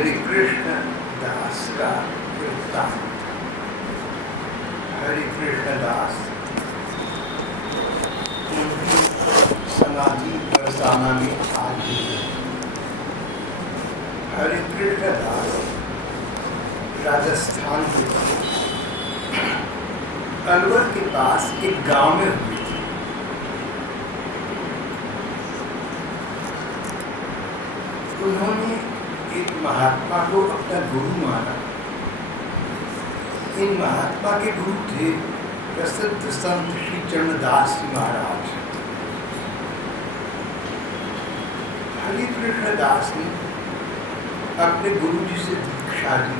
हरि कृष्ण दास का वृत्तांत। हरि कृष्ण दास उनकी समाधि बरसाना में आती है। हरि कृष्ण दास राजस्थान के अलवर के पास एक गांव में हुई थी। उन्होंने एक महात्मा को अपना गुरु माना। इन महात्मा के गुरु थे प्रसिद्ध संत श्री चरणदास जी महाराज। हरि कृष्ण दास ने अपने गुरु जी से दीक्षा ली।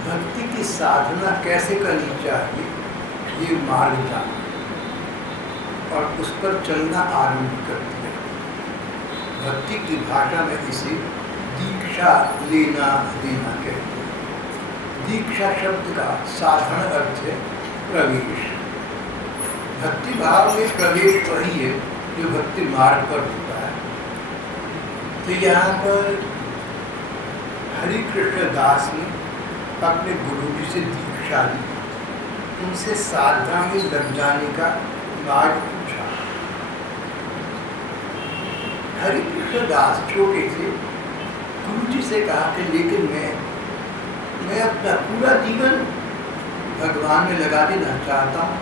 भक्ति की साधना कैसे करनी चाहिए ये मार्ग जाना और उस पर चलना आरंभ कर दिया। भक्ति की भाषा में इसे दीक्षा लेना देना कहते हैं। दीक्षा शब्द का साधारण अर्थ है प्रवेश। भक्ति भाव में प्रवेश वही है जो भक्ति मार्ग पर होता है। तो यहाँ पर हरि कृष्ण दास ने अपने गुरु जी से दीक्षा ली। उनसे साधना में लग जाने का मार्ग पूछा। हरि कृष्ण दास छोटे थे। गुरु जी से कहा कि लेकिन मैं अपना पूरा जीवन भगवान में लगा देना चाहता हूँ,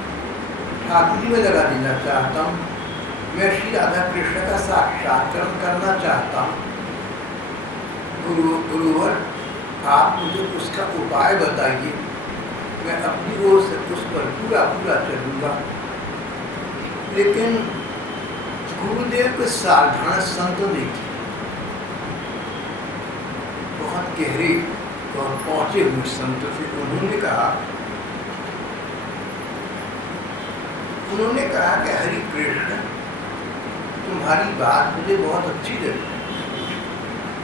ठाकुर जी में लगा देना चाहता हूँ। मैं श्री राधा कृष्ण का साक्षात्कार करना चाहता हूँ। गुरुवर आप मुझे उसका उपाय बताइए, मैं अपनी ओर से उस पर पूरा चलूँगा। लेकिन गुरुदेव के साधारण संत नहीं थे, बहुत गहरे और पहुँचे हुए संत थे। उन्होंने कहा कि हरि कृष्ण तुम्हारी बात मुझे बहुत अच्छी लगी।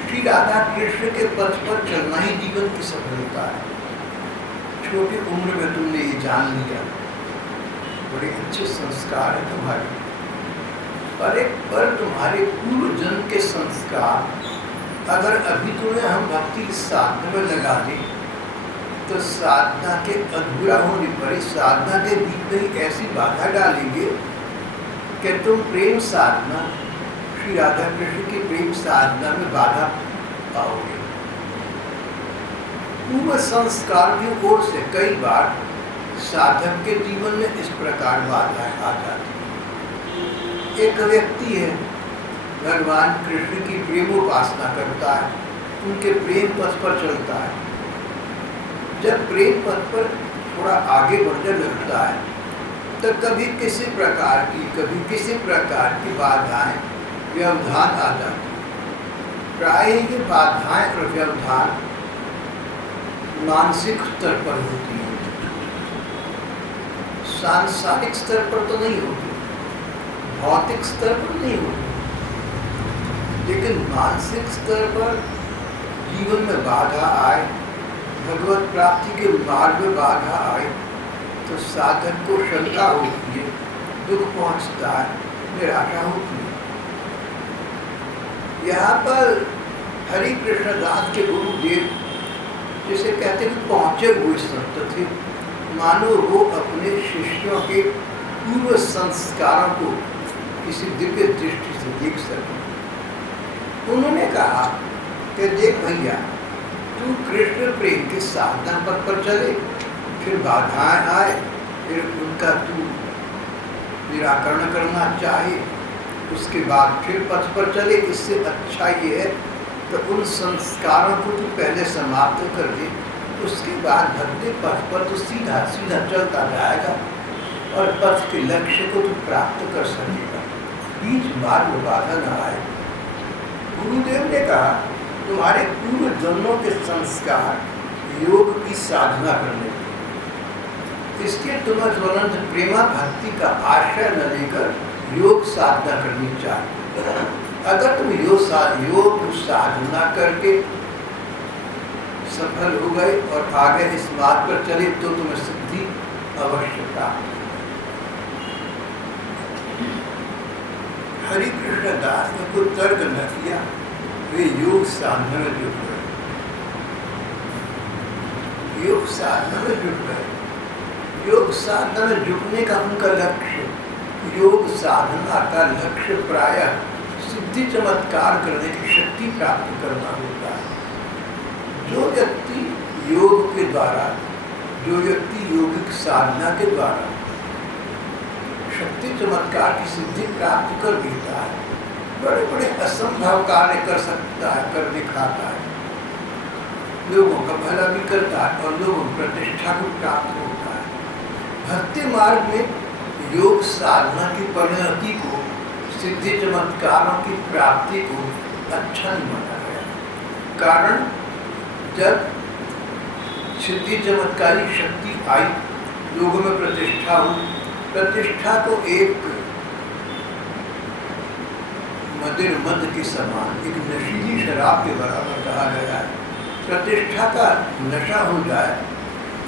श्री राधा कृष्ण के पथ पर चलना ही जीवन की सफलता है। छोटी उम्र में तुमने ये जान लिया, बड़े अच्छे संस्कार है तुम्हारे। पर तुम्हारे पूर्व जन्म के संस्कार अगर अभी तुम्हें हम भक्ति की साधना में लगा दें तो साधना के अधूरा होने पर साधना के बीच में ऐसी बाधा डालेंगे कि तुम प्रेम साधना श्री राधा कृष्ण की प्रेम साधना में बाधा पाओगे। पूर्व संस्कार की ओर से कई बार साधक के जीवन में इस प्रकार बाधाएं आ जाती हैं। एक व्यक्ति है, भगवान कृष्ण की प्रेमोपासना करता है, उनके प्रेम पथ पर चलता है। जब प्रेम पथ पर थोड़ा आगे बढ़ने लगता है तो कभी किसी प्रकार की बाधाएं व्यवधान आ जाते हैं। प्राय ये बाधाएं और व्यवधान मानसिक स्तर पर होती है, सांसारिक स्तर पर तो नहीं होती, भौतिक स्तर पर नहीं होती। लेकिन मानसिक स्तर पर जीवन में बाधा आए, भगवत प्राप्ति के मार्ग में बाधा आए तो साधक को शंका होती है, दुख पहुंचता है, निराशा होती है। यहाँ पर हरि कृष्ण दास के गुरुदेव जिसे कहते हैं पहुँचे हुए संत थे, मानो वो अपने शिष्यों के पूर्व संस्कारों को किसी दिव्य दृष्टि से देख सके। उन्होंने कहा कि देख भैया, तू कृष्ण प्रेम के साधना पथ पर चले, फिर बाधाएं आए, फिर उनका तू निराकरण करना चाहे, उसके बाद फिर पथ पर चले। इससे अच्छा ये है तो उन संस्कारों को तू पहले समाप्त कर दे, उसके बाद भक्ति पथ पर तो सीधा चलता जाएगा और पथ के लक्ष्य को तू प्राप्त कर सकेगा, बीच मार्ग में बाधा न आए। गुरुदेव ने कहा तुम्हारे पूर्व जन्मों के संस्कार योग की साधना करने के, इसलिए तुम्हें ज्वलंत प्रेमा भक्ति का आश्रय न लेकर योग साधना करनी चाहिए। अगर तुम योग साधना करके सफल हो गए और आगे इस मार्ग पर चले तो तुम्हें सिद्धि अवश्य प्राप्त। हरि कृष्ण दास ने कोई तर्क न किया, वे योग साधना में जुट गए। योग साधना में जुट गए। योग साधना में जुटने का उनका लक्ष्य, योग साधना का लक्ष्य प्रायः सिद्धि चमत्कार करने की शक्ति प्राप्त करना होता है। जो व्यक्ति योग के द्वारा, जो व्यक्ति योगिक साधना के द्वारा शक्ति चमत्कार की सिद्धि प्राप्त कर लेता है, बड़े बड़े असंभव कार्य कर सकता है, कर दिखाता है, लोगों का भला भी करता है और लोगों को प्रतिष्ठा को प्राप्त होता है। भक्ति मार्ग में योग साधना की परिणति को, सिद्धि चमत्कारों की प्राप्ति को अच्छा नहीं माना गया। कारण जब सिद्धि चमत्कारी शक्ति आई, लोगों में प्रतिष्ठा हुई, प्रतिष्ठा को एक मदिर मद के समान, एक नशीली शराब के बराबर कहा गया है। प्रतिष्ठा का नशा हो जाए,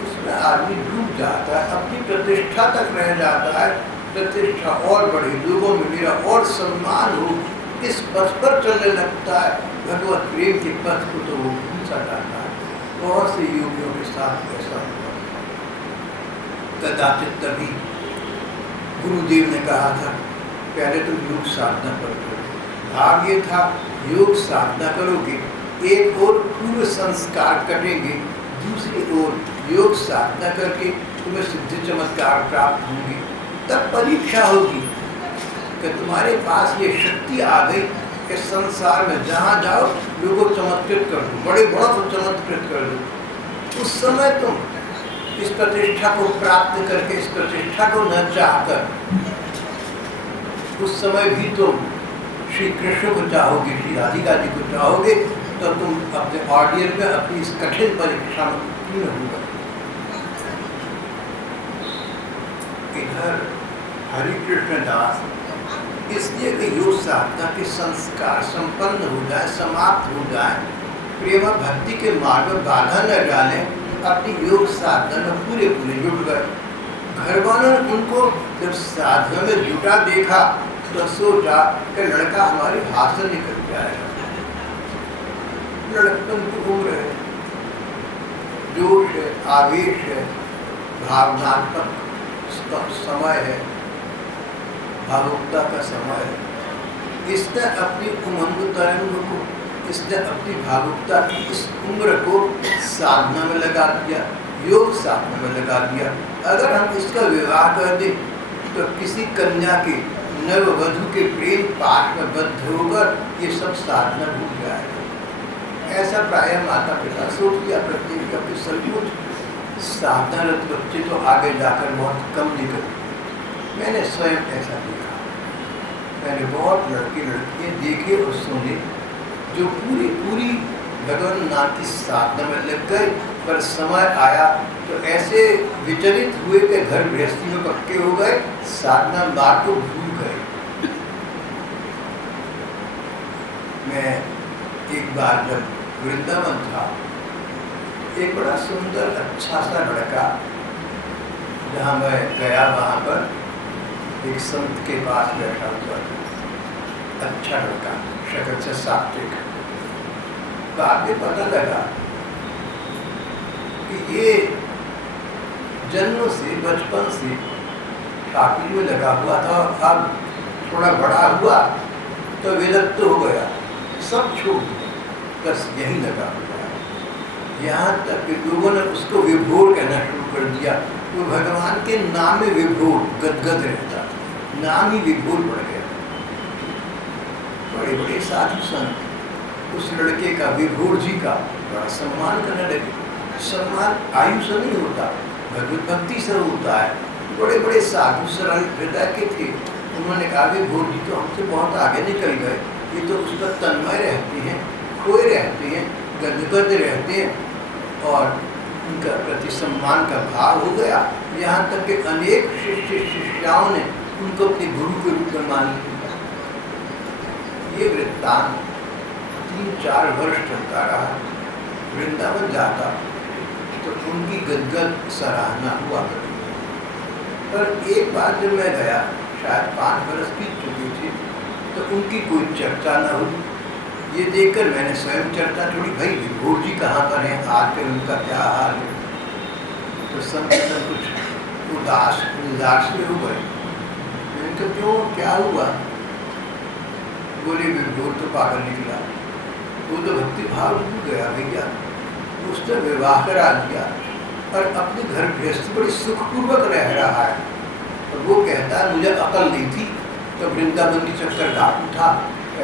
उसमें आदमी डूब जाता है, अपनी प्रतिष्ठा तक रह जाता है, प्रतिष्ठा और बढ़े, लोगों में मेरा और सम्मान हो, इस पथ पर चलने लगता है। भगवत प्रेम के पथ को तो वो भूसा जाता है। बहुत से योगियों के साथ ऐसा हुआ। कदाचित तभी गुरुदेव ने कहा था, पहले तो योग साधना करो। भाग ये था, योग साधना करोगे, एक और पूर्व संस्कार कटेंगे, दूसरी ओर योग साधना करके तुम्हें सिद्धि चमत्कार प्राप्त होंगे। तब परीक्षा होगी कि तुम्हारे पास ये शक्ति आ गई कि संसार में जहाँ जाओ लोगों को चमत्कृत कर दो, बड़े बड़ों को चमत्कृत कर दो। उस समय तुम इस प्रतिष्ठा को प्राप्त करके, इस प्रतिष्ठा को न चाहकर, उस समय भी तुम श्री कृष्ण को चाहोगे, श्री राधिका जी को चाहोगे, तो तुम अपने ऑडियंस में अपनी इस कठिन परीक्षा में उत्तीर्ण होगा। इधर हरिकृष्ण दास इसलिए कि योग साधना के संस्कार संपन्न हो जाए, समाप्त हो जाए, प्रेम भक्ति के मार्ग में बाधा न डालें, अपनी योग साधना में पूरे पूरे जुट गए। घर वालों ने उनको जब साधना में जुटा देखा तो सोचा कि लड़का हमारे हाथ से निकल जाएगा। लड़कपन की उम्र है, जोश है, आवेश है, भावनात्मक समय है, भावुकता का समय है। इसने अपनी उमंग तरंग को, इसने अपनी भावुकता की इस उम्र को साधना में लगा दिया, योग साधना में लगा दिया। अगर हम इसका विवाह कर दें तो किसी कन्या के, नववधु के प्रेम पाठ में बद्ध होकर ये सब साधना भूल जाएगा। ऐसा प्रायः माता पिता सोच लिया प्रत्येक कभी सचमुच साधनारत बच्चे तो आगे जाकर बहुत कम निकले। मैंने स्वयं ऐसा देखा। मैंने बहुत लड़के लड़कियाँ देखे और सुने जो पूरी पूरी भगवान नाम की साधना में लग गए, पर समय आया तो ऐसे विचलित हुए कि घर गृहस्थी में पक्के हो गए, साधना मार्ग को भूल गए। मैं एक बार जब वृंदावन था, एक बड़ा सुंदर अच्छा सा लड़का, जहाँ मैं गया वहाँ पर एक संत के पास बैठा हुआ था। अच्छा लड़का, शक्ल से सात्विक। बाद में पता लगा कि ये जन्म से, बचपन से ठाकुर में लगा हुआ था और अब थोड़ा बड़ा हुआ तो विरक्त हो गया, सब छोड़ दिया, बस यही लगा हुआ। यहाँ तक कि लोगों ने उसको विभोर कहना शुरू कर दिया। वो भगवान के नाम में विभोर गदगद रहता, नाम ही विभोर पड़ गया। बड़े बड़े साधु संत उस लड़के का, विभोर जी का बड़ा सम्मान करने लगे। सम्मान आयु से नहीं होता, भगवत भक्ति से होता है। बड़े बड़े साधु सरल हृदय के थे। उन्होंने कहा विभोर जी तो हमसे बहुत आगे निकल गए, ये तो उस पर तन्मय रहते हैं, खोए रहते हैं, गदगद रहते हैं, और उनका प्रति सम्मान का भाव हो गया। यहाँ तक कि अनेक शिष्य शिष्याओं ने उनको अपने गुरु के रूप में मान लिया। ये वृत्तांत 3-4 वर्ष चलता रहा। वृंदावन जाता तो उनकी गदगद सराहना हुआ करती। पर एक बार जब मैं गया, शायद 5 वर्ष बीत चुके थे, तो उनकी कोई चर्चा न हुई। ये देखकर मैंने स्वयं चर्चा छोड़ी, भाई विभोर जी कहाँ पर हैं, आजकल उनका क्या हाल है। तो संत कुछ उदास में हो गए। मैंने कहा क्यों, क्या हुआ? बोले विभोर तो पागल निकला, वो तो भक्ति भाव डूब गया भैया, उसने विवाह करा दिया और अपने घर गृहस्थ बड़ी सुखपूर्वक रह रहा है। और वो कहता है मुझे अकल नहीं थी तो वृंदावन की चक्कर घाट उठा,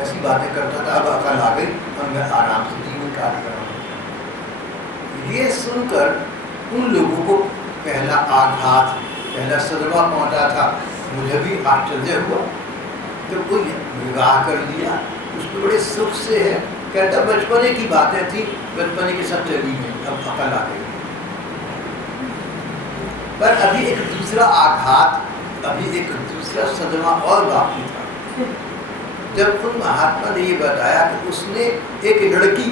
ऐसी बातें करता था, अब अकल आ गई और मैं आराम से जीवन काट रहा हूँ। ये सुनकर उन लोगों को पहला आघात, पहला सदमा पहुंचा था, मुझे भी आश्चर्य हुआ। तो कोई विवाह कर लिया, उसको बड़े सुख से है, कहता बचपने की बातें थी, बचपने के सब चली गई, अब अकल आ गई। पर अभी एक दूसरा आघात, अभी एक दूसरा सदमा और बाकी था। जब उन महात्मा ने ये बताया कि उसने एक लड़की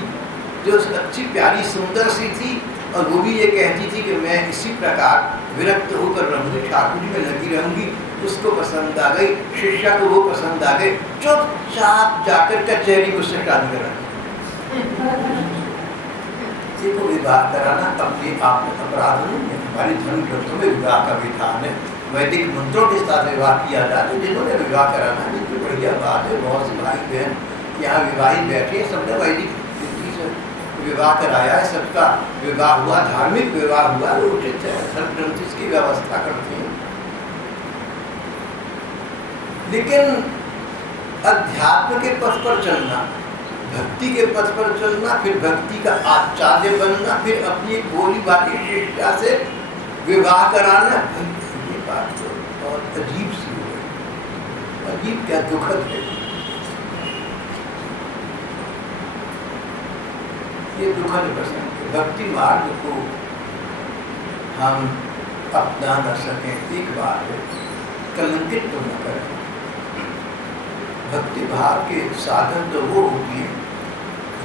जो अच्छी प्यारी सुंदर सी थी और वो भी ये कहती थी कि मैं इसी प्रकार विरक्त होकर रहूंगी, ठाकुर जी में लगी रहूंगी, उसको पसंद आ गई, शिष्या को वो पसंद आ गई, चुपचाप जाकर कचहरी में उससे शादी करा। देखो विवाह कराना अपने आप में अपराध नहीं है, हमारी धर्म ग्रंथों में विवाह का विधान है, वैदिक मंत्रों के साथ विवाह किया जाता है। जिन्होंने विवाह कराना है बिल्कुल बढ़िया बात है, बहुत सी भाई बहन यहाँ विवाहित बैठे, सबने वैदिक रीति से विवाह कराया है, सबका विवाह हुआ, धार्मिक विवाह हुआ, उचित है, धर्म ग्रंथ इसकी व्यवस्था करते हैं। लेकिन अध्यात्म के पथ पर चलना, भक्ति के पथ पर चलना, फिर भक्ति का आचार्य बनना, फिर अपनी बोली बाली शिष्टा से विवाह कराना, ये बात तो बहुत अजीब सी हो गई। अजीब क्या, दुखद है। ये दुखद प्रसंग है। भक्ति मार्ग को हम अपना न सकें एक बात है, कलंकित तो न करें। भक्ति भाव के साधन तो वो होती है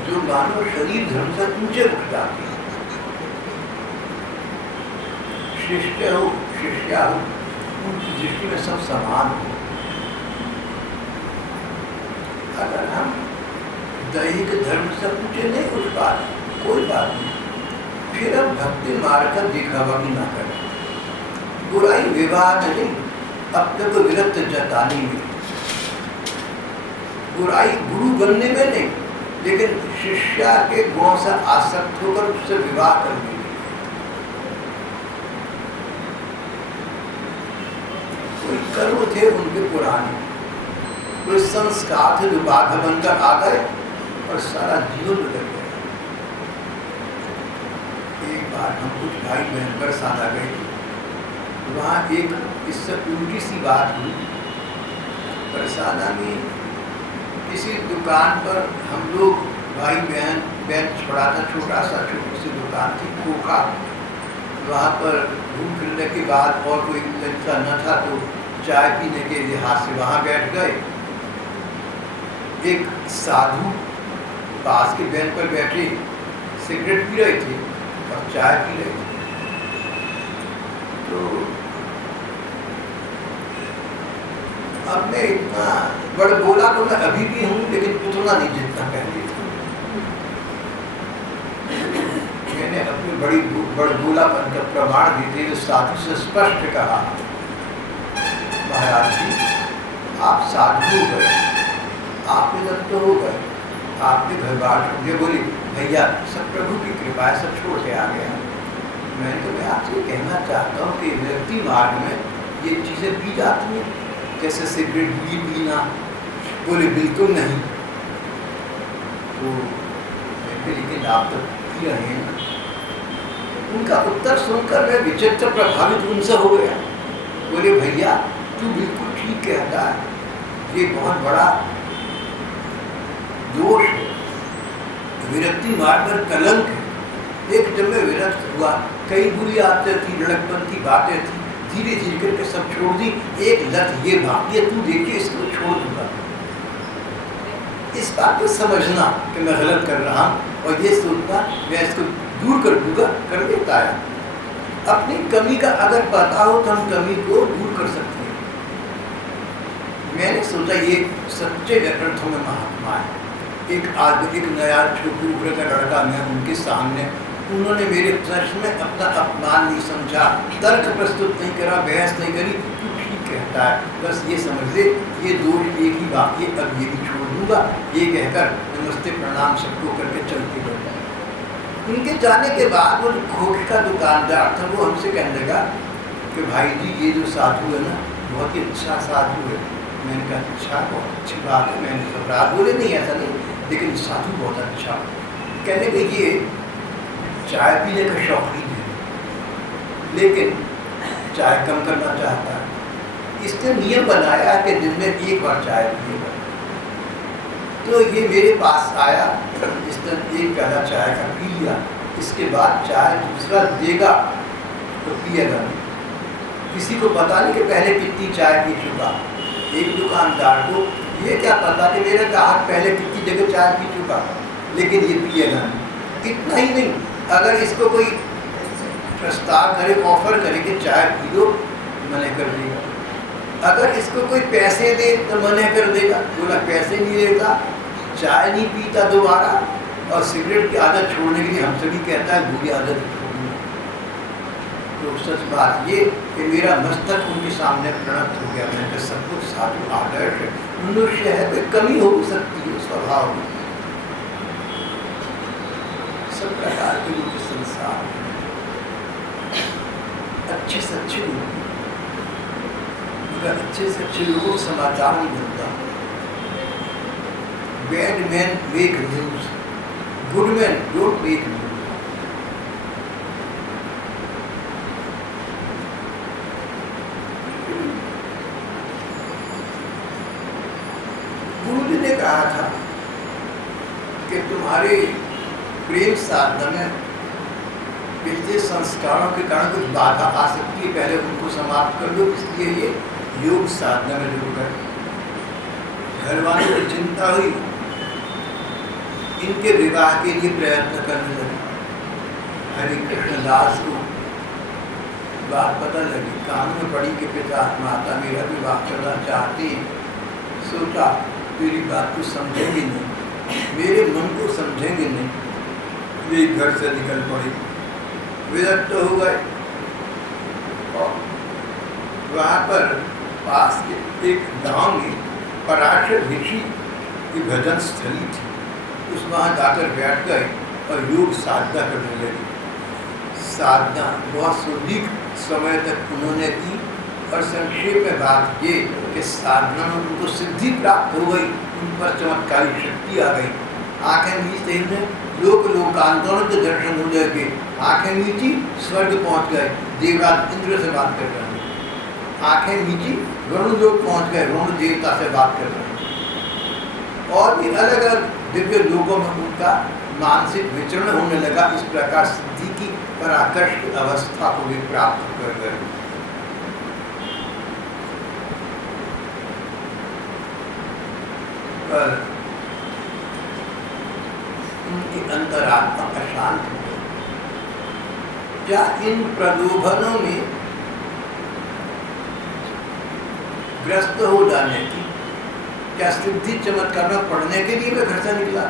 जो मानव शरीर धर्म से ऊंचे उठ जाती है। शिष्य हो, शिष्या हो, उनकी दृष्टि में सब समान हो। अगर हम दैहिक धर्म से ऊंचे नहीं उठ पाते, कोई बात नहीं, फिर हम भक्ति मार्ग का दिखावा भी ना करें। बुराई विवाह नहीं, अब तक विरक्त जतानी में, बुराई गुरु बनने में नहीं, लेकिन शिष्या के गुणों से आसक्त होकर उससे विवाह करने में। कोई कर्म थे उनके पुराने, कोई संस्कार थे जो बाधा बनकर आ गए और सारा जीवन बदल गया। एक बार हम कुछ भाई बहन बरसाना गए थे, वहाँ एक इससे उल्टी सी बात हुई। बरसाना में किसी दुकान पर हम लोग भाई बहन बेंच पड़ा था, छोटा सा, छोटी सी दुकान थी, खोखा। वहाँ पर घूम फिरने के बाद और कोई लड़का न था तो चाय पीने के लिहाज से वहाँ बैठ गए। एक साधु पास के बेंच पर बैठे सिगरेट पी रहे थे और चाय पी रहे थे। तो अब मैं इतना बड़ बोला तो मैं अभी भी हूँ, लेकिन उतना नहीं जितना पहले था। मैंने अपनी बड़ी बोलापन का प्रमाण देते हुए साधु से स्पष्ट कहा, महाराज जी आप साधु हो गए, आप विरक्त तो हो गए, आपके घर बार मुझे बोली भैया सब प्रभु की कृपा है, सब छोड़ के आ गया। मैं आपसे कहना चाहता हूँ कि व्यक्ति मार्ग में ये चीज़ें पी जाती हैं, जैसे सिगरेट भी पीना। बोले बिल्कुल नहीं। तो लेकिन आप तो पी रहे हैं ना। उनका उत्तर सुनकर मैं विचित्र प्रभावित उनसे हो गया। बोले भैया तू बिल्कुल ठीक कहता है, ये बहुत बड़ा दोष है, विरक्ति मार्ग पर कलंक है। एक जब मैं विरक्त हुआ, कई बुरी आदतें थी, लड़कपन की बातें थी, धीरे धीरे करके सब छोड़ दी। एक लत ये बाकी है, तू देखिए इसको छोड़ दूंगा। इस बात को समझना कि मैं गलत कर रहा हूँ और ये सोचना मैं इसको दूर कर दूंगा, कर देता है। अपनी कमी का अगर पता हो तो हम कमी को दूर कर सकते हैं। मैंने सोचा ये सच्चे अर्थों में महात्मा है। एक नया छोटी उम्र का लड़का, मैं उनके सामने, उन्होंने मेरे प्रश्न में अपना अपमान नहीं समझा, तर्क प्रस्तुत नहीं करा, बहस नहीं करी, तू ठीक कहता है, बस ये समझ ले ये दोष एक ही बाकी, अब ये भी छोड़ दूंगा, ये कहकर नमस्ते प्रणाम सबको करके चलते लौटा। उनके जाने के बाद वो खोख का दुकानदार था, वो हमसे कहने लगा कि भाई जी ये जो साधु है ना बहुत ही अच्छा साधु है। मैंने कहा अच्छा, बहुत अच्छी बात है, मैंने घबराहट बोले नहीं ऐसा नहीं, लेकिन साधु बहुत अच्छा। कहने के ये चाय पीने का शौकीन है, लेकिन चाय कम करना चाहता है, इसने नियम बनाया कि दिन में एक बार चाय पिएगा। तो ये मेरे पास आया, इसने एक प्याला चाय का पी लिया, इसके बाद चाय दूसरा देगा तो पिएगा नहीं। किसी को पता नहीं कि पहले कितनी चाय पी चुका। एक दुकानदार को ये क्या पता कि मेरा ग्राहक पहले कितनी जगह चाय पी चुका, लेकिन ये पिएगा नहीं। इतना ही नहीं, अगर इसको कोई प्रस्ताव करे, ऑफर करे कि चाय पी लो, मना कर देगा। अगर इसको कोई पैसे दे तो मना कर देगा, बोला पैसे नहीं देता, चाय नहीं पीता दोबारा, और सिगरेट की आदत छोड़ने के लिए हमसे भी कहता है बुरी आदत छोड़नी। तो सच बात ये कि मेरा मस्तक उनके सामने प्रणत हो गया। मैंने सब कुछ साधु आदर्श है, मनुष्य है, कोई कमी हो सकती है स्वभाव में, सब प्रकार के लोग संसार अच्छे से अच्छे लोग, मगर अच्छे से अच्छे लोगों को समाचार नहीं मिलता। Bad man make news, good man don't make news. गुरु जी ने कहा था कि तुम्हारे प्रेम साधना में पिछले संस्कारों के कारण कुछ बाधा आ सकती है, पहले उनको समाप्त कर दो, इसलिए ये योग साधना में जुड़ गए। घर वालों की चिंता हुई, इनके विवाह के लिए प्रयत्न करने लगे। हरि कृष्ण दास को बात पता लगी, कान में पड़ी कि पिता माता मेरा विवाह करना चाहती। सोचा मेरी बात को समझेंगे नहीं, मेरे मन को समझेंगे नहीं, वे घर से निकल पड़े, विरक्त हो गए। और वहाँ पर पास के एक गांव में पराशर ऋषि की भजन स्थली थी, उस वहाँ जाकर बैठ गए और योग साधना करने लगे। साधना बहुत सुदीर्घ समय तक उन्होंने की, और संक्षेप में बात ये कि साधना में उनको सिद्धि प्राप्त हो गई, उन पर चमत्कारी शक्ति आ गई। आंखें नीचते ही लोकांतरों के दर्शन हो लगे, आंखें नीची स्वर्ग पहुंच गए, देवराज इंद्र से बात कर रहे हैं। आंखें नीची वरुण लोग पहुंच गए, वरुण देवता से बात कर रहे हैं। और भी अलग अलग दिव्य लोगों में उनका मानसिक विचरण होने लगा। इस प्रकार सिद्धि की पराकाष्ठ अवस्था को भी प्राप्त कर गए। पर उनकी अंतरात्मा अशांत हो गई। क्या इन प्रलोभनों में ग्रस्त हो जाने की, क्या सिद्धि चमत्कार में पढ़ने के लिए मैं घर से निकला,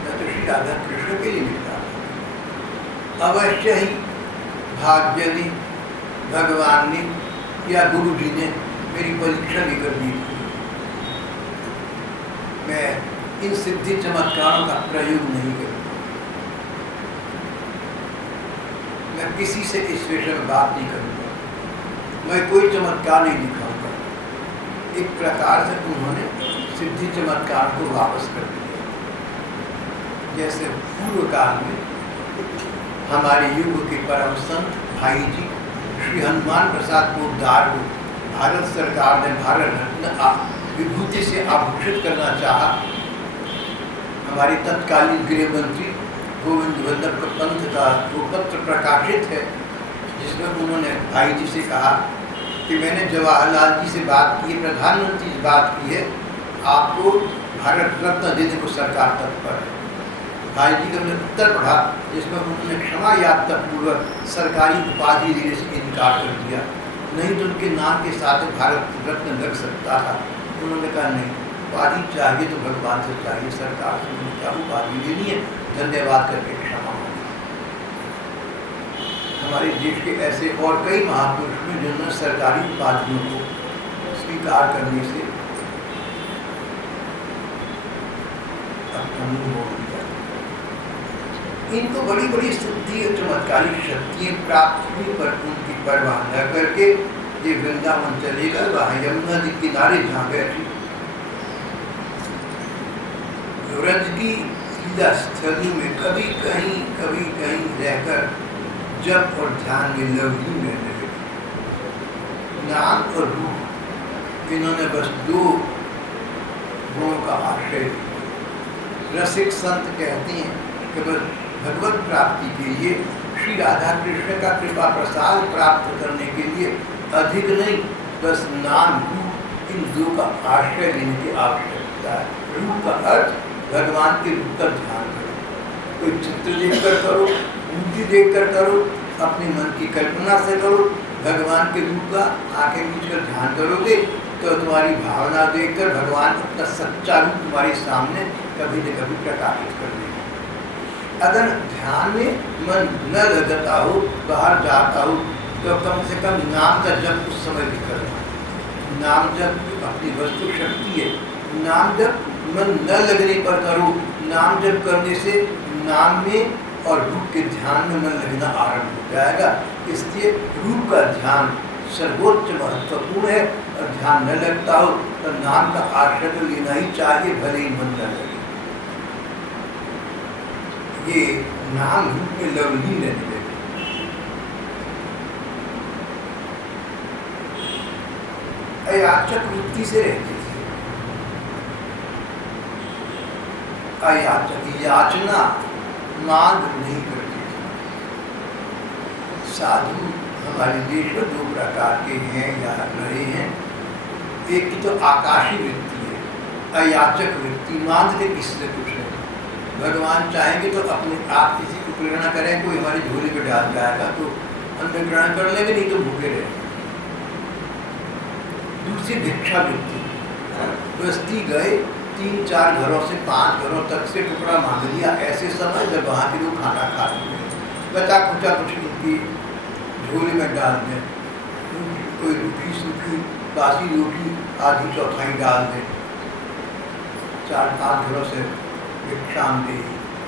मैं तो श्री राधा कृष्ण के लिए निकला। अवश्य ही भाग्य ने, भगवान ने या गुरु जी ने मेरी परीक्षा लेकर दी थी। मैं इन सिद्धि चमत्कारों का प्रयोग नहीं करूँ, मैं किसी से इस विषय में बात नहीं करूँगा, मैं कोई चमत्कार नहीं दिखाऊंगा। एक प्रकार से उन्होंने सिद्धि चमत्कार को वापस कर दिया। जैसे पूर्व काल में हमारे युग के परम संत भाई जी श्री हनुमान प्रसाद पोद्दार को भारत सरकार ने भारत रत्न विभूति से आभूषित करना चाहा। हमारे तत्कालीन गृह मंत्री गोविंद वल्लभ पंत का वो पत्र प्रकाशित है, जिसमें उन्होंने भाई जी से कहा कि मैंने जवाहरलाल जी से बात की, प्रधानमंत्री से बात की है, आपको भारत रत्न देने को सरकार तत्पर है। भाई जी का मैंने उत्तर पढ़ा, जिसमें उन्होंने क्षमा यात्रा पूर्वक सरकारी उपाधि देने से इनकार कर दिया, नहीं तो उनके नाम के साथ भारत रत्न लग सकता था। उन्होंने कहा नहीं, उपाधि चाहिए तो भगवान से चाहिए, सरकार से मुझे क्या उपाधि लेनी है, धन्यवाद करके क्षमा मांगी। हमारे देश के ऐसे और कई महापुरुष हैं जिन्होंने सरकारी उपाधियों को स्वीकार करने से अपना मुंह मोड़ दिया। इनको बड़ी बड़ी सिद्धि और चमत्कारी शक्तियाँ प्राप्त हुई, पर उनकी परवाह न करके ये वृंदावन चले गए। वहाँ यमुना नदी किनारे जहाँ बैठी व्रज की लीला स्थली में कभी कहीं रहकर जप और ध्यान में लवलीन रहने लगे। नाम और रूप इन्होंने बस दो गुणों का आश्रय लिया। रसिक संत कहते हैं कि बस भगवत प्राप्ति के लिए, श्री राधा कृष्ण का कृपा प्रसाद प्राप्त करने के लिए अधिक नहीं, बस नाम रूप इन दो का आश्रय लेने की आवश्यकता है। रूप का अर्थ भगवान के रूप का ध्यान करो, कोई चित्र देखकर करो, मूर्ति देखकर करो, अपने मन की कल्पना से करो। भगवान के रूप का आंखें मीचकर ध्यान करोगे तो तुम्हारी भावना देखकर भगवान अपना सच्चा रूप तुम्हारे सामने कभी न कभी प्रकाशित कर देगा। अगर ध्यान में मन न लगता हो, बाहर जाता हो, तो कम से कम नाम का जप उस समय भी करना। नाम जप अपनी वस्तु शक्ति है। नाम जप मन न लगने पर करो। नाम जप करने से नाम में और रूप के ध्यान में मन लगना आरंभ हो जाएगा। इसलिए रूप का ध्यान सर्वोच्च महत्वपूर्ण है, और ध्यान न लगता हो तो नाम का आश्रय तो लेना ही चाहिए, भले ही मन न लगे। ये नाम रूप में लवलीन रहने लगे। अयाचक वृत्ति से रहते थे। अयाचक याचना मांग नहीं करते थे। साधु हमारे देश में दो प्रकार के हैं या रहे हैं। एक की तो आकाशी वृत्ति है, अयाचक वृत्ति, मांगते किससे कुछ नहीं। भगवान चाहेंगे तो अपने आप किसी को प्रेरणा करें, कोई हमारी झोली में डाल जाएगा तो अन्न ग्रहण कर लेंगे, नहीं तो भूखे रहेंगे। दूसरी भिक्षा वृत्ति, बस्ती गए, 3-4 घरों से 5 घरों तक से टुकड़ा मांग लिया, ऐसे समय जब वहाँ के लोग खाना खा रहे हैं, बचा कुचा कुछ उनकी झोली में डाल दें, कोई रूखी सूखी बासी रोटी आधी चौथाई डाल दें। 4-5 घरों से भिक्षाम दे,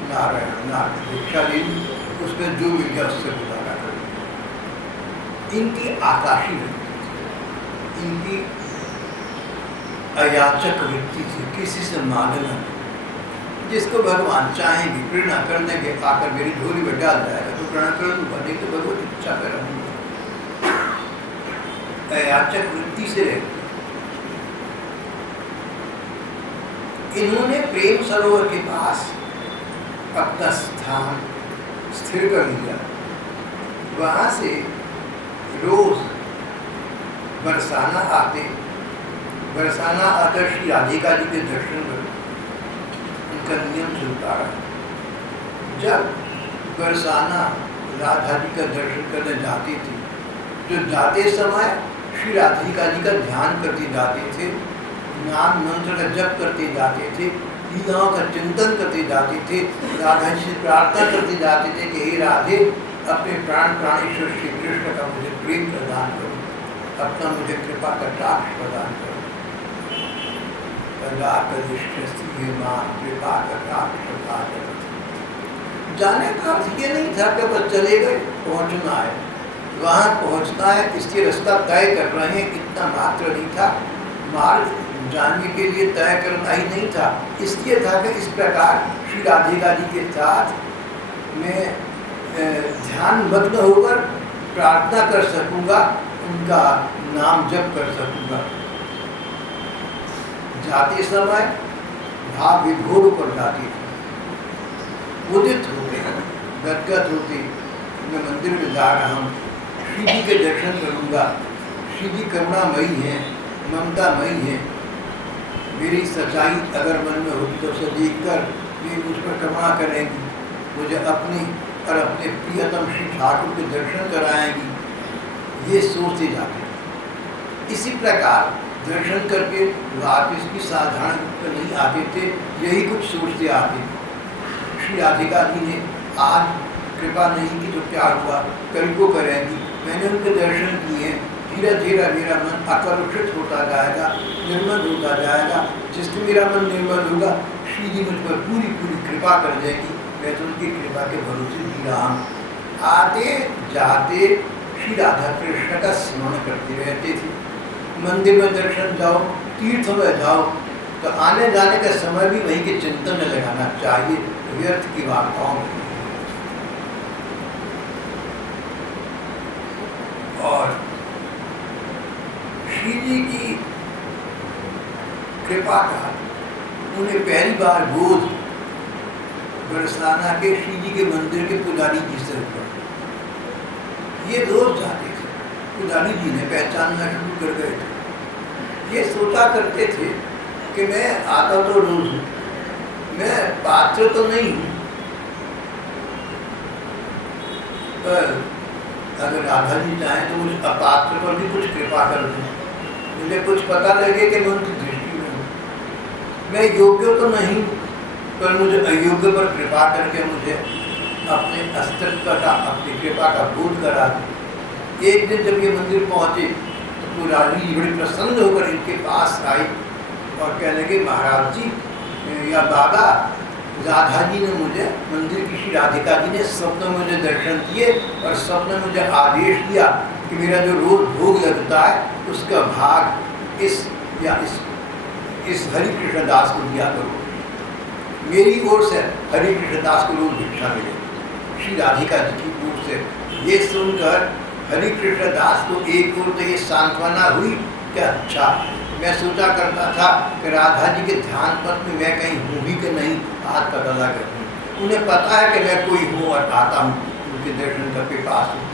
नारायण नारायण भिक्षा ली, उसमें जो मिल गया उससे गुजारा कर। इनकी आकाशी वृत्ति, इनकी अयाचक वृत्ति थी, किसी से मांगना। जिसको भगवान चाहेंगे प्रेरणा कर देंगे, आकर मेरी झोली में डाल जाएगा तो प्रेरणा कर दूंगा, नहीं तो भगवत इच्छा कर रहूँगा। अयाचक वृत्ति से रहते। इन्होंने प्रेम सरोवर के पास अपना स्थान स्थिर कर लिया। वहाँ से रोज बरसाना आते, बरसाना आकर श्री राधिका जी के दर्शन कर, उनका नियम चलता रहा। जब बरसाना राधा जी का दर्शन करने जाते थे तो जाते समय श्री राधिका जी का ध्यान करते जाते थे, नाम मंत्र का जप करते जाते थे, लीलाओं का चिंतन करते जाते थे, राधा जी से प्रार्थना करते जाते थे कि हे राधे, अपने प्राण प्राणेश्वर श्री कृष्ण का मुझे प्रेम प्रदान करो, अपना मुझे कृपा का कटाक्ष प्रदान करो। कृपा कटाक्ष प्रदान करो। जाने का अर्थ ये नहीं था कि बस चले गए, पहुँचना है, वहाँ पहुँचना है, इसके रास्ता तय कर रहे हैं, इतना मात्र नहीं था। मार्ग जानने के लिए तय करना ही नहीं था, इसलिए था कि इस प्रकार श्री राधिका जी के साथ मैं ध्यान मग्न होकर प्रार्थना कर सकूंगा, उनका नाम जप कर सकूंगा। जाते समय भाव विभोर पर जाते थे, उदित होते, गदगद होते, मैं मंदिर में जा रहा हूँ, श्री जी के दर्शन करूँगा, श्री जी करुणामयी हैं, ममतामयी हैं, मेरी सच्चाई अगर मन में होगी तो उसे देखकर वे मुझ पर करुणा करेंगी, मुझे अपनी और अपने प्रियतम श्री ठाकुर के दर्शन कराएंगी, ये सोचते जाते। इसी प्रकार दर्शन करके वापस भी साधारण नहीं आते थे, यही कुछ सोचते आते। श्री राधिका जी ने आज कृपा नहीं की तो क्या हुआ, कल को करेंगी। मैंने उनके दर्शन किए, धीरे धीरे मेरा मन आकर्षित होता जाएगा, निर्मल होता जाएगा। जिससे मेरा मन निर्मल होगा, श्री जी मुझ पर पूरी पूरी कृपा कर देगी। मैं तो उनकी कृपा के भरोसे जी रहा हूँ। आते जाते श्री राधा कृष्ण का स्मरण करते रहते थे। मंदिर में दर्शन जाओ, तीर्थ में जाओ, तो आने जाने का समय भी वहीं के चिंतन में लगाना चाहिए, व्यर्थ की वार्ताओं में। और श्री जी की कृपा का उन्हें पहली बार बोध बरसाना के श्री जी के मंदिर के पुजारी जी से हुआ। ये रोज जाते थे, पुजारी जी ने पहचानना शुरू कर गए थे। ये सोचा करते थे कि मैं आता तो रोज हूँ, मैं पात्र तो नहीं हूँ, पर अगर राधा जी चाहें तो मुझे अपात्र पर भी कुछ कृपा कर दें। मुझे कुछ पता लगे कि मैं उनकी दृष्टि में हूँ, मैं योग्य तो नहीं, पर मुझे अयोग्य पर कृपा करके मुझे अपने अस्तित्व का, अपनी कृपा का बोध करा दे। एक दिन जब ये मंदिर पहुँचे तो पुजारी जी बड़ी प्रसन्न होकर इनके पास आई और कहने लगे, महाराज जी या बाबा, राधा जी ने मुझे, मंदिर की श्री राधिका जी ने स्वप्न में मुझे दर्शन दिए और स्वप्न में मुझे आदेश दिया कि मेरा जो रोज भोग लगता है उसका भाग इस हरि कृष्ण दास को दिया करो। मेरी ओर से हरि कृष्ण दास को रोज भिक्षा मिले, श्री राधिका जी की ओर से। ये सुनकर हरि कृष्ण दास को एक ओर तो ये सांत्वना हुई कि अच्छा, मैं सोचा करता था कि राधा जी के ध्यान पथ में मैं कहीं हूँ भी कि नहीं, आज पता लगा। उन्हें पता है कि मैं कोई हूँ और आता हूँ, उनके दर्शन करके पास हूँ।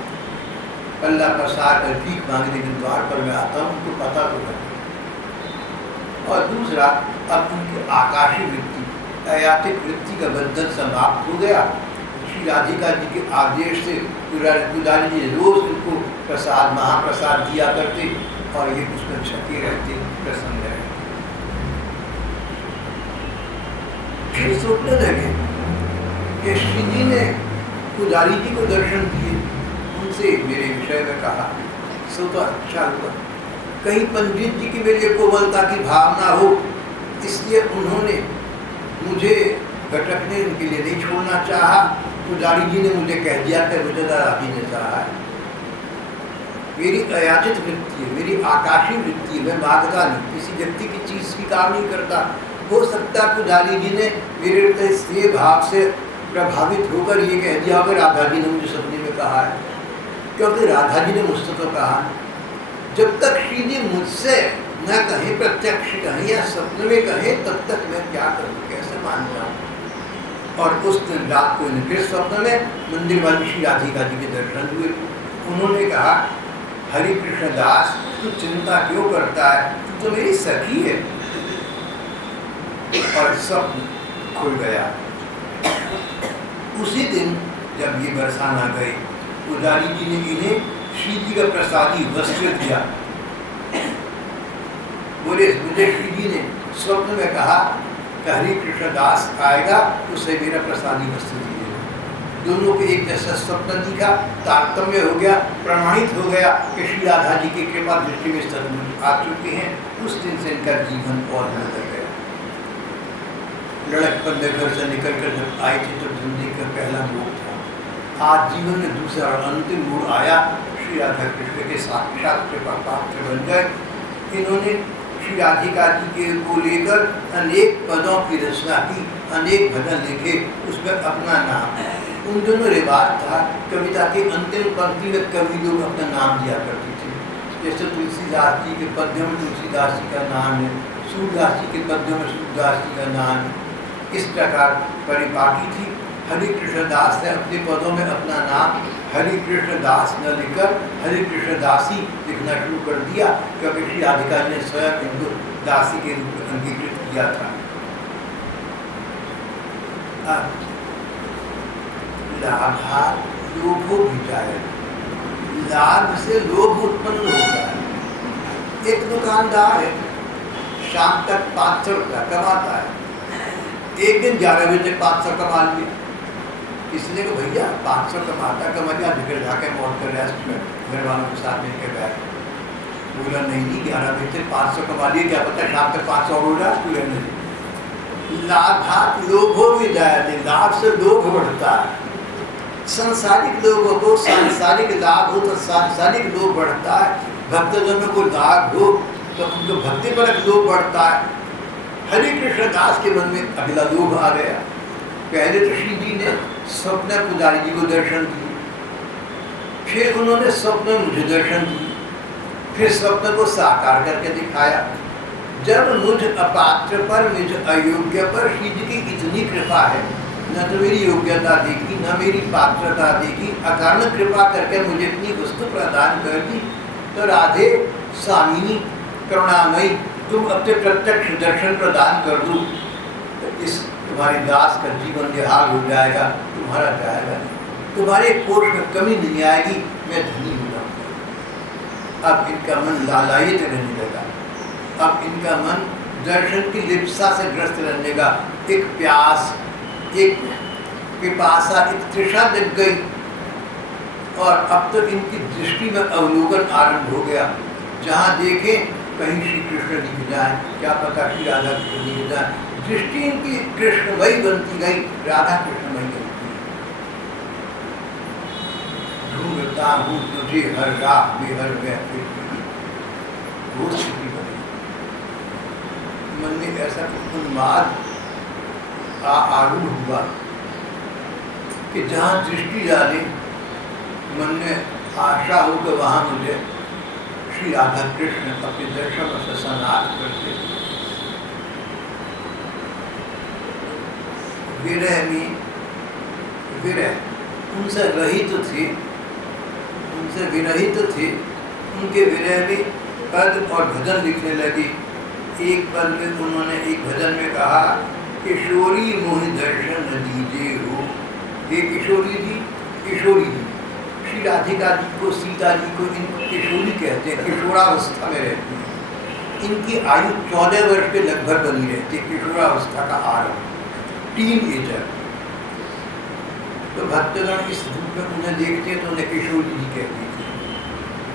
अल्लाह प्रसाद कर भीख मांगने के द्वार पर मैं आता हूँ, उनको पता तो है। और दूसरा, अब उनकी आकाशीय वृत्ति, अयातिक वृत्ति का बंधन समाप्त हो गया। श्री राधिका जी के आदेश से पुजारी जी रोज उनको प्रसाद, महाप्रसाद दिया करते और ये उसमें छके रहते, प्रसन्न रहे। फिर सोचने लगे कि श्री जी ने पुजारी जी को दर्शन दिए, उनसे मेरे विषय में कहा, सो तो अच्छा हुआ। कहीं पंडित जी की मेरे कोमलता की भावना हो, इसलिए उन्होंने मुझे भटकने उनके लिए नहीं छोड़ना चाहा। पुजारी जी ने मुझे कह दिया कि मुझे राधा जी ने चाहा है। मेरी अयाचित वृत्ति है, मेरी आकाशीय वृत्ति है, मैं मांगता नहीं, किसी व्यक्ति की चीज़ स्वीकार नहीं करता। हो सकता है पुजारी जी ने मेरे से भाव से प्रभावित होकर ये कह दिया कि राधा जी ने मुझे सपने में कहा है, क्योंकि राधा जी ने मुझसे तो कहा। जब तक श्री जी मुझसे न कहें, प्रत्यक्ष कहें या सपने में कहें, तब तक मैं क्या करूँ, कैसे मान जाऊँ। और उस दिन रात को फिर स्वप्न में मंदिर वाली श्री राधिका जी के दर्शन हुए। उन्होंने कहा, हरि कृष्ण दास, तू चिंता क्यों करता है, तू तो मेरी सखी है। और स्वप्न खुल गया। उसी दिन जब ये बरसाना गए, पुजारी जी ने इन्हें श्री जी का प्रसादी वस्त्र दिया। बोले, मुझे श्री जी ने स्वप्न में कहा कि हरि कृष्ण दास आएगा, उसे मेरा प्रसादी वस्त्र दीजिएगा। दोनों को एक जैसा स्वप्न दिखा, तारतम्य हो गया, प्रमाणित हो गया कि श्री राधा जी की कृपा दृष्टि में सदगुरु आ चुके हैं। उस दिन से इनका जीवन और बदल गया। लड़कपन में घर से निकल कर जब आए थे तो जिंदगी का पहला मोड़ था। आज जीवन में दूसरा और अंतिम मोड़ आया। श्री राधा कृष्ण के साक्षात कृपा पात्र बन गए। इन्होंने श्री राधिका जी के को लेकर अनेक पदों की रचना की, अनेक भजन लिखे, उसमें अपना नाम। उन दोनों रिवाज था, कविता के अंतिम पंक्ति में कवि लोग अपना नाम दिया करते थे। जैसे तुलसीदास जी के पद्यों में तुलसीदास जी का नाम है, सूरदास जी के पद्यों में सूरदास जी का नाम है। इस प्रकार परिपाटी थी। हरि कृष्ण दास ने अपने पदों में अपना नाम हरि कृष्ण दास न लिखकर हरि कृष्ण दासी लिखना शुरू कर दिया, क्योंकि श्री राधिका जी ने स्वयं इनको दासी के रूप में अंगीकृत किया था। लाभा लोभो भिजाए, लाभ से लोभ उत्पन्न होता है। एक दुकानदार है, शाम तक 500 रुपया कमाता है। एक दिन 11 बजे तक 500 कमा लिया। इसलिए कि भैया 500 कमाता कमाया बिगड़ जाके मौत कर रेस्ट में घर वालों के साथ मिलकर बैठ। बोला नहीं 11 बजे तक 500 कमा लिए, क्या पता शाम तक 500 हो जाए तू रहने दे। लाभात लोभो भी जाए, लाभ से लोभ बढ़ता है। सांसारिक लोगों को सांसारिक लाभ हो तो सांसारिक लोभ बढ़ता है। भक्तजन में कोई लाभ हो तो उनको भक्ति पर लोभ बढ़ता है। हरि कृष्ण दास के मन में अगला लोभ आ गया। पहले तो श्री जी ने स्वप्न पुजारी जी को दर्शन दिए, फिर उन्होंने स्वप्न में मुझे दर्शन दिए, फिर स्वप्न को साकार करके दिखाया। जब मुझ अपात्र पर, मुझ अयोग्य पर श्री जी की इतनी कृपा है, न तो मेरी योग्यता देखी न मेरी पात्रता देखी, अकारण कृपा करके मुझे इतनी वस्तु प्रदान कर दी। तो राधे स्वामिनी करुणामयी, तुम अपने प्रत्यक्ष दर्शन प्रदान कर दो तो इस तुम्हारे दास का जीवन बेहाल हो जाएगा, तुम्हारा जाएगा नहीं, तुम्हारे कोष में कमी नहीं आएगी, मैं धनी हो जाऊंगा। अब इनका मन लालायित रहने लगा, अब इनका मन दर्शन की लिप्सा से ग्रस्त रहने लगा। एक प्यास, एक पिपासा, एक तृषा दिख गई और अब तो इनकी दृष्टि में अवलोकन आरंभ हो गया। जहाँ देखें कहीं श्री कृष्ण दिख जाए, क्या पता श्री राधा कृष्ण दिख जाए। दृष्टि इनकी कृष्णमयी बनती गई, राधा कृष्णमयी बनती गई। ढूंढता हूँ तुझे हर राह में हर महफिल में, वो स्थिति बनी। मन में ऐसा उन्माद आरूढ़ हुआ कि जहाँ दृष्टि डाले मन में आशा हो कि वहाँ मुझे श्री राधा कृष्ण अपने दर्शन से सनाथ करते। विरह में विरह उनसे रहित थे, उनसे विरहित थे। उनके विरह में पद और भजन लिखने लगे। एक पद में उन्होंने एक भजन में कहा, किशोरी मोहि दर्शन दीजिए हो। ये किशोरी जी, किशोरी जी श्री राधिका जी को, सीता जी को इन किशोरी कहते हैं, किशोरावस्था में रहती हैं। इनकी आयु 14 वर्ष के लगभग बनी रहती है, किशोरावस्था का आरंभ, टीन एजर। तो भक्तगण इस रूप में उन्हें देखते हैं तो उन्हें किशोरी जी कहते हैं।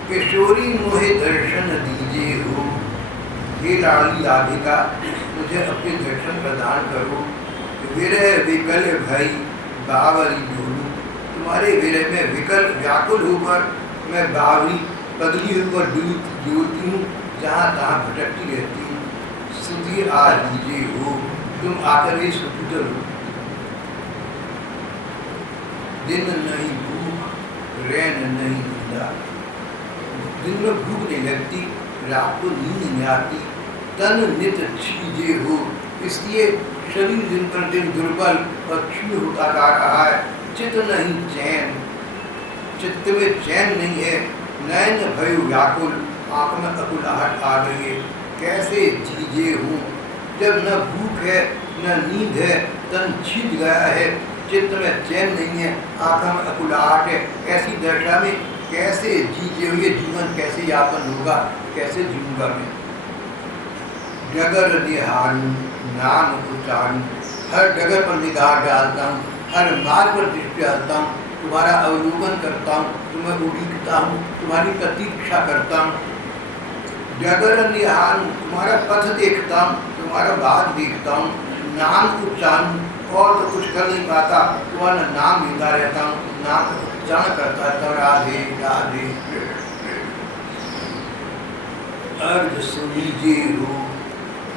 किशोरी मोहे दर्शन दीजिए हो, हे लाड़ी राधिका मुझे अपने दर्शन प्रदान करो। विरह विकल भई बावरी डोलू, तुम्हारे विरह में विकल व्याकुल होकर मैं बावरी पगली होकर डोलती हूँ, जहाँ तहाँ भटकती रहती हूँ। सुधी आ दीजिए हो, तुम आकर ही सुपुत्र हो। दिन नहीं भूख, रैन नहीं नींदा, दिन में भूख नहीं लगती, रात को नींद नहीं आती। तन नित छीजे हो, इसलिए शरीर दिन पर दिन दुर्बल और क्षीण होता जा रहा है। चित्त नहीं चैन, चित्त में चैन नहीं है। नयन भय व्याकुल, आँख में अकुलाहट आ गई है। कैसे जीजे हूँ, जब न भूख है न नींद है, तन छीज गया है, चित्त में चैन नहीं है, आँख में अकुलाहट है। ऐसी दशा में कैसे जीजे हुए जीवन कैसे यापन होगा, कैसे जीऊँगा मैं। डगर निहारूं नाम उच्चारूं, हर डगर पर निगाह डालता हूँ, हर मार्ग पर दृष्टि डालता हूँ, तुम्हारा अवलोकन करता हूँ, तुम्हें उड़ीकता हूँ, तुम्हारी प्रतीक्षा करता हूँ। डगर निहारूं, तुम्हारा पथ देखता हूँ, तुम्हारा बात देखता हूँ। नाम उच्चारूं, और तो कुछ कर नहीं पाता, तुम्हारा नाम लेता रहता हूँ, नाम उच्चारण करता रहता हूँ, राधे राधे। अर्घ सुनीजे हो,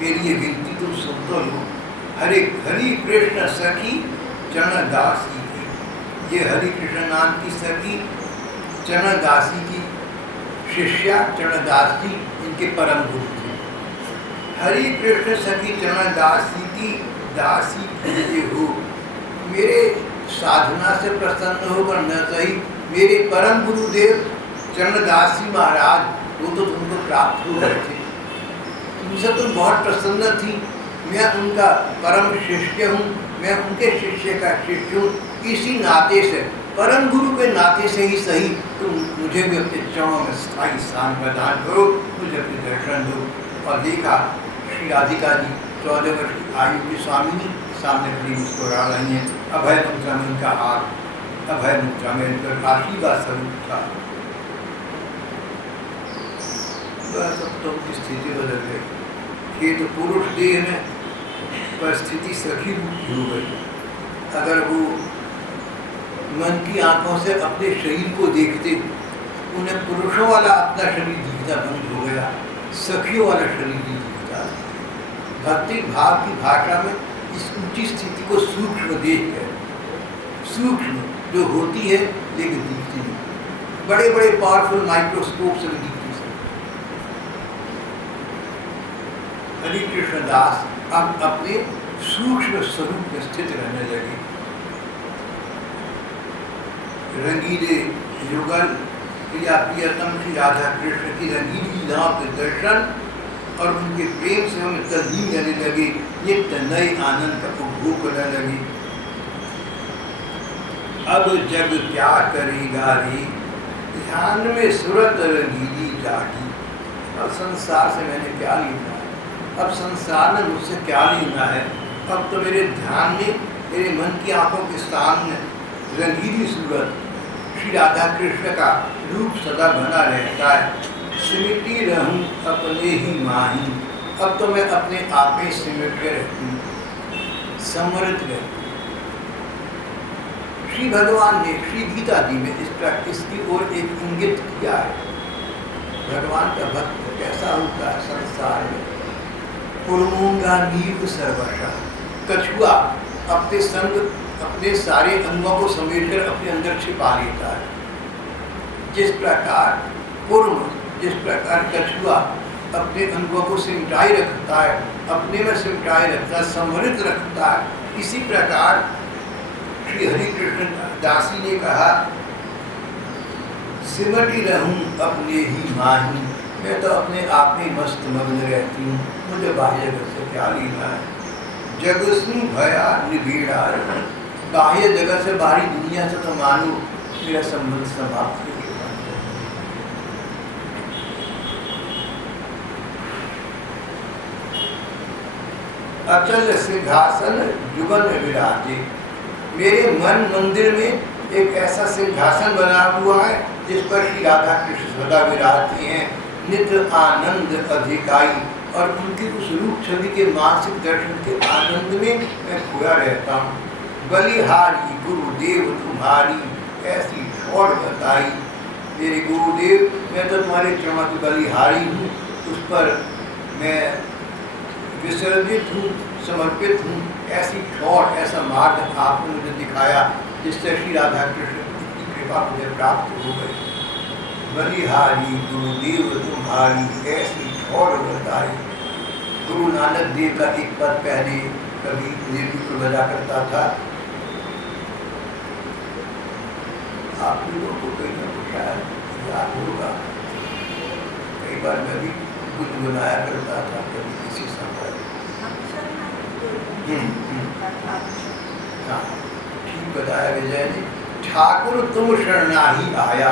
मेरी ये विनती तुम सुन तो लो। हरे हरि कृष्ण सखी चरण दासी की, ये हरि कृष्ण नाम की सखी चरण दासी की शिष्या चरण दास जी इनके परम गुरु थे। हरि कृष्ण सखी चरण दासी की दासी कीजिए हो, मेरे साधना से प्रसन्न होकर न सही मेरे परम गुरुदेव चरणदासी महाराज वो तो तुमको प्राप्त हो गए थे, तुमसे तुम बहुत प्रसन्न थी। मैं उनका परम शिष्य हूँ, मैं उनके शिष्य का शिष्य हूँ। इसी नाते से परम गुरु के नाते से ही सही तुम मुझे भी अपने चरणों में स्थायी स्थान प्रदान करो, मुझे अपने दर्शन दो। और देखा श्री राधिका जी 14 वर्ष की आयु की स्वामिनी सामने खड़ी मुस्कुरा रही हैं। अभय मुद्रा में उनका हाथ, अभय मुद्रा में उनका आशीर्वाद स्वरूप था। तब तो उनकी स्थिति बदल गई। ये तो पुरुष देह में परिस्थिति सखी हो गई। अगर वो मन की आंखों से अपने शरीर को देखते, उन्हें पुरुषों वाला अपना शरीर दिखता बंद हो गया, सखियों वाला शरीर भी दिखता। भक्ति भाव की भाषा में इस ऊंची स्थिति को सूक्ष्म देख है, सूक्ष्म जो होती है लेकिन दिखती नहीं, बड़े बड़े पावरफुल माइक्रोस्कोप से दिखती है। हरि कृष्ण दास अब अपने सूक्ष्म स्वरूप में स्थित रहने लगे। रंगीले युगल प्रिया प्रियतम श्री राधा कृष्ण की रंगीली लीलाओं के दर्शन और उनके प्रेम से हमें तल्लीन रहने लगे, नित्य नए आनंद का उपभोग करने लगे। अब जग क्या करेगा रे, ध्यान में सूरत रंगीली जागी। अब संसार से मैंने क्या लेना है, अब संसार ने मुझसे क्या लेना है। अब तो मेरे ध्यान में, मेरे मन की आंखों के सामने रंगीली सूरत श्री राधा कृष्ण का रूप सदा बना रहता है। सिमटी रहूं अपने ही माही, अब तो मैं अपने आप में सिमट के रहती हूँ, समृत रहती हूँ। श्री भगवान ने श्री गीता जी में इस प्रैक्टिस की ओर एक इंगित किया है। भगवान का भक्त कैसा होता है संसार में। पुरमूंगा नीव सर्वशा, कछुआ अपने संग अपने सारे अंगों को समेटकर अपने अंदर छिपा लेता है। जिस प्रकार कुर्म, जिस प्रकार कछुआ अपने अंगों को सिमटाए रखता है, अपने में सिमटाए रखता है, समृत रखता है, इसी प्रकार श्री हरि कृष्ण दासी ने कहा, सिमटी रहूं अपने ही माही, मैं तो अपने आप में मस्त मग्न रहती हूँ, मुझे बाह्य जगत से क्या लेना है। जगस्नु भया निबेड़ा, बाह्य जगत से, बाहरी दुनिया से तो मानो मेरा संबंध समाप्त हो गया। अचल सिंहासन जुगल में विराजे, मेरे मन मंदिर में एक ऐसा सिंहासन बना हुआ है जिस पर श्री राधा कृष्ण सदा विराजते हैं, नित्य आनंद अधिकाई। और उनकी उस रूप छवि के मानसिक दर्शन के आनंद में मैं खोया रहता हूँ। बलिहारी गुरुदेव तुम्हारी ऐसी ठोर बताई, मेरे गुरुदेव मैं तो तुम्हारे चरणों की बलिहारी हूँ, उस पर मैं विसर्जित हूँ, समर्पित हूँ। ऐसी ठोर, ऐसा मार्ग आपने मुझे दिखाया जिससे श्री राधा कृष्ण की कृपा मुझे प्राप्त हो गई। बलिहारी गुरुदेव तुम्हारी ऐसी ठोर बताई। गुरु नानक देव का एक पद पहले कभी रेडियो पर बजा करता था, आप लोगों को कहीं ना शायद याद होगा, कई बार मैं भी गुनगुनाया करता था कभी किसी समय। हाँ, ठीक बताया विजय ने। ठाकुर तुम शरणाही आया,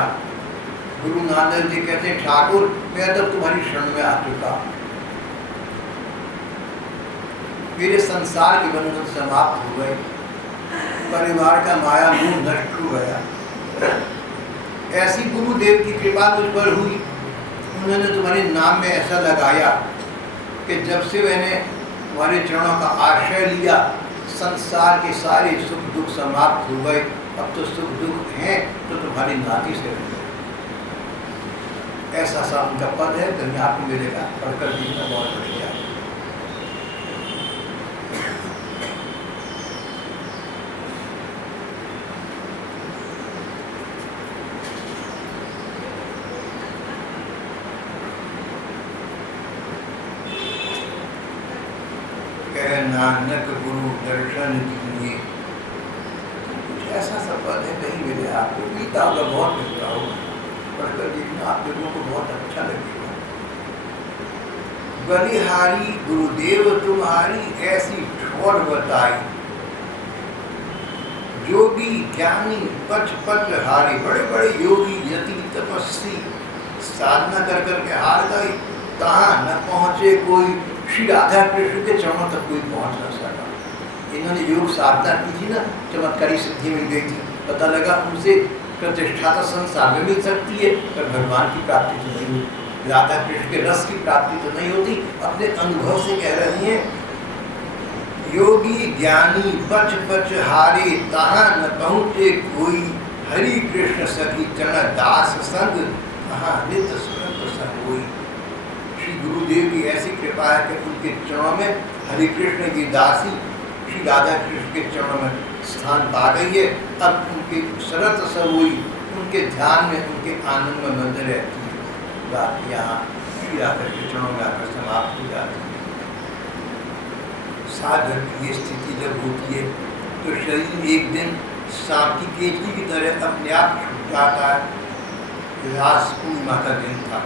गुरु नानक जी कहते हैं ठाकुर मैं तो तुम्हारी शरण में आ चुका, मेरे संसार के बंधन समाप्त हो गए, परिवार का माया मोह नष्ट हो गया। ऐसी गुरुदेव की कृपा मुझ पर हुई, उन्होंने तुम्हारे नाम में ऐसा लगाया कि जब से मैंने तुम्हारे चरणों का आश्रय लिया, संसार के सारे सुख दुख समाप्त हो गए। अब तो सुख दुख हैं तो तुम्हारी नाती से रहे। ऐसा सा उनका पद है, कहीं आपको मिलेगा, पढ़कर देखना बहुत बढ़िया है। नानक गुरु दर्शन दीजिए, कुछ ऐसा सा पद है, कहीं मिले आपको, गीता होगा बहुत मिलता होगा, पढ़कर देखना आप लोगों को बहुत अच्छा लगेगा। बलिहारी गुरुदेव तुम्हारी ऐसी ठोर बताई, जो योगी ज्ञानी पच पच हारे, बड़े बड़े योगी यति तपस्वी साधना कर करके हार गए, कहाँ न पहुँचे कोई। श्री राधा कृष्ण के चरणों तक कोई पहुँच न सका। इन्होंने योग साधना की थी ना, चमत्कारी सिद्धि मिल गई थी, पता लगा उनसे प्रतिष्ठा तो संसार में मिल सकती है पर भगवान की प्राप्ति तो नहीं होती, राधा कृष्ण के रस की प्राप्ति तो नहीं होती। अपने अनुभव से कह रही हैं, योगी ज्ञानी पच पच हारे, तहाँ न पहुँचे कोई। हरि कृष्ण सखी चरण दास संग, तहाँ नित्य स्मरण प्रसन्न होई। श्री गुरुदेव की ऐसी कृपा है कि उनके चरणों में हरि कृष्ण की दासी श्री राधा कृष्ण के चरणों में स्थान पा गई है। अब उनके शरत सब हुई, उनके ध्यान में, उनके आनंद में बंद रहती है। बात यहाँ श्री राधा के चरणों में आकर समाप्त हो जाती है। साधक की ये स्थिति जब होती है तो शरीर एक दिन सांप की केचली की तरह अपने आप छूट जाता है। रास पूर्णिमा का दिन था।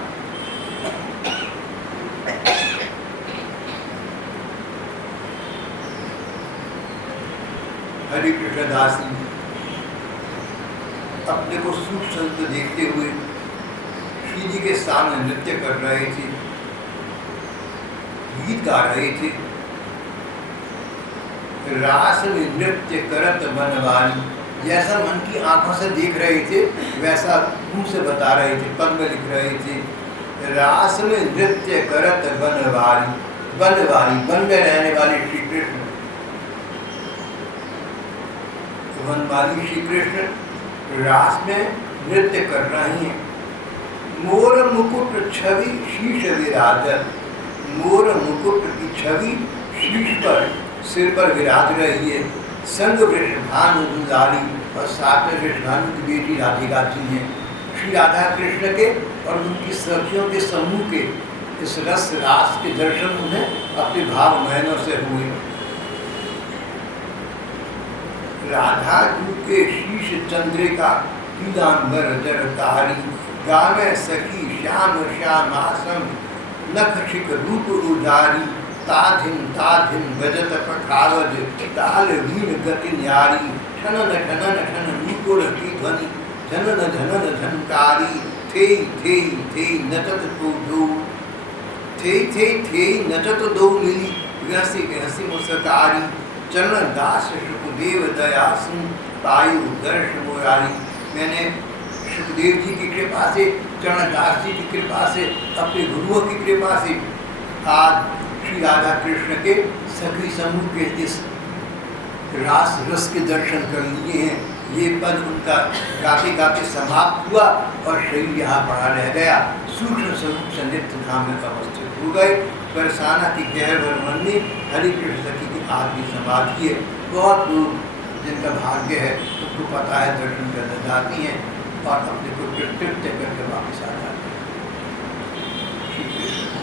हरि कृष्ण दास अपने को सूक्ष्म देखते हुए श्री जी के सामने नृत्य कर रहे थे, गीत गा रहे थे। रास में नृत्य करत बनवाली, जैसा मन की आंखों से देख रहे थे वैसा मुंह से बता रहे थे, पद में लिख रहे थे। रास में नृत्य करत बनवाली, बनवाली वन में रहने वाले श्री कृष्ण, वनवाली श्री कृष्ण रास में नृत्य कर रही हैं। मोर मुकुट छवि शीश विराजत, मोर मुकुट की छवि शीश पर, सिर पर विराज रही है। संग वृषभानु दुलारी, और साथ में वृषभानु की बेटी राधिका जी हैं। श्री राधा कृष्ण के और उनकी सखियों के समूह के इस रस रास के दर्शन उन्हें अपने भाव महनों से हुए। राधा जी के शीश चंद्रिका पीतांबर जरकारी, गावे सखी श्याम श्यामासम नख शिख रूप उदारी। ताधिन गजत पखावज, ताल वीण गति न्यारी। ठनन ठनन ठन नूपुर की ध्वनि, झनन झनन झनकारी। थे नचत तो दो, थे नचत दो मिली। गहसी गहसी मुस्कारी, चरण दास सुखदेव दयासु, पायु दर्श मुरारी। मैंने सुखदेव जी की कृपा से, चरण दास जी की कृपा से, अपने गुरुओं की कृपा से आज श्री राधा कृष्ण के सखी समूह के इस रास रस के दर्शन कर लिए हैं। ये पद उनका गाते गाते समाप्त हुआ और शरीर यहाँ पड़ा रह गया। सूक्ष्म स्वरूप से नित्य धाम में अवस्थित हो गए। बरसाना की गहर मन में हरि कृष्ण सखी की आदि समाधि है। बहुत लोग जिनका भाग्य है उनको पता है, दर्शन करने जाती हैं और अपने को कृत्य करके वापस आ जाते हैं। श्री कृष्ण।